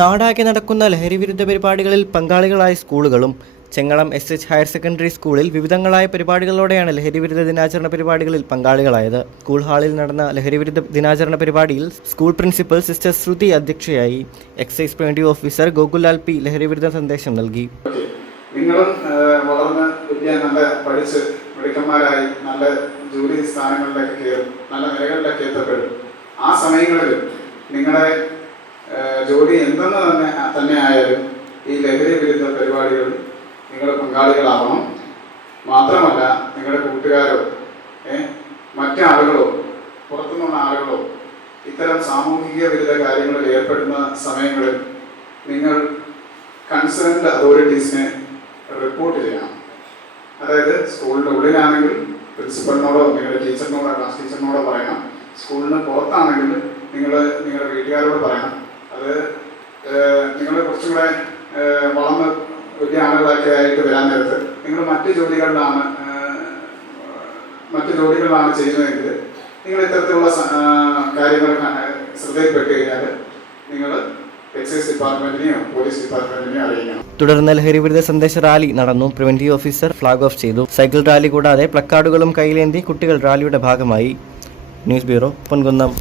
നാടാകെ നടക്കുന്ന ലഹരിവിരുദ്ധ പരിപാടികളിൽ പങ്കാളികളായ സ്കൂളുകളും ചെങ്ങളം SH ഹയർ സെക്കൻഡറി സ്കൂളിൽ വിവിധങ്ങളായ പരിപാടികളോടെയാണ് ലഹരിവിരുദ്ധ ദിനാചരണ പരിപാടികളിൽ പങ്കാളികളായത്. സ്കൂൾ ഹാളിൽ നടന്ന ലഹരിവിരുദ്ധ ദിനാചരണ പരിപാടിയിൽ സ്കൂൾ പ്രിൻസിപ്പൽ സിസ്റ്റർ ശ്രുതി അധ്യക്ഷയായി. എക്സൈസ് പ്രിവന്റീവ് ഓഫീസർ ഗോകുലാൽ P ലഹരിവിരുദ്ധ സന്ദേശം നൽകി. നിങ്ങളും വളർന്ന് നല്ല പഠിച്ച് മിടുക്കന്മാരായി നല്ല ജോലി സ്ഥാനങ്ങളിലേക്ക് കയറും, നല്ല നിലകളിലേക്ക് എത്തപ്പെടും. ആ സമയങ്ങളിൽ നിങ്ങളുടെ ജോലി എന്തെന്ന് തന്നെ ആയാലും ഈ ലഹരി വിരുദ്ധ പരിപാടികളിൽ നിങ്ങൾ പങ്കാളികളാവണം. മാത്രമല്ല നിങ്ങളുടെ കൂട്ടുകാരോ മറ്റാളുകളോ പുറത്തുനിന്നുള്ള ആളുകളോ ഇത്തരം സാമൂഹിക വിരുദ്ധ കാര്യങ്ങളിൽ ഏർപ്പെടുന്ന സമയങ്ങളിൽ നിങ്ങൾ കൺസേൺഡ് അതോറിറ്റീസിനെ റിപ്പോർട്ട് ചെയ്യണം. അതായത് സ്കൂളിൻ്റെ ഉള്ളിലാണെങ്കിൽ പ്രിൻസിപ്പലിനോടോ നിങ്ങളുടെ ടീച്ചറിനോടോ ക്ലാസ് ടീച്ചറിനോടോ പറയണം. സ്കൂളിന് പുറത്താണെങ്കിൽ നിങ്ങളുടെ വീട്ടുകാരോട് പറയണം. അത് നിങ്ങൾ കുറച്ചും കൂടെ വളർന്ന് വലിയ ആളുകളൊക്കെ ആയിട്ട് വരാൻ നേരത്ത് നിങ്ങൾ മറ്റ് ജോലികളിലാണ് ചെയ്യുന്നതെങ്കിൽ നിങ്ങൾ ഇത്തരത്തിലുള്ള കാര്യങ്ങൾ ശ്രദ്ധയിൽപ്പെട്ട് കഴിഞ്ഞാൽ നിങ്ങൾ എക്സൈസ് ഡിപ്പാർട്ട്മെന്റിനെയോ പോലീസ് ഡിപ്പാർട്ട്മെന്റിനെയോ അറിയിക്കണം. തുടർന്ന് ലഹരിവിരുദ്ധ സന്ദേശ റാലി നടന്നു. പ്രിവന്റീവ് ഓഫീസർ ഫ്ലാഗ് ഓഫ് ചെയ്തു. സൈക്കിൾ റാലി കൂടാതെ പ്ലക്കാർഡുകളും കയ്യിലേന്തി കുട്ടികൾ റാലിയുടെ ഭാഗമായി. News bureau, Ponkunnam.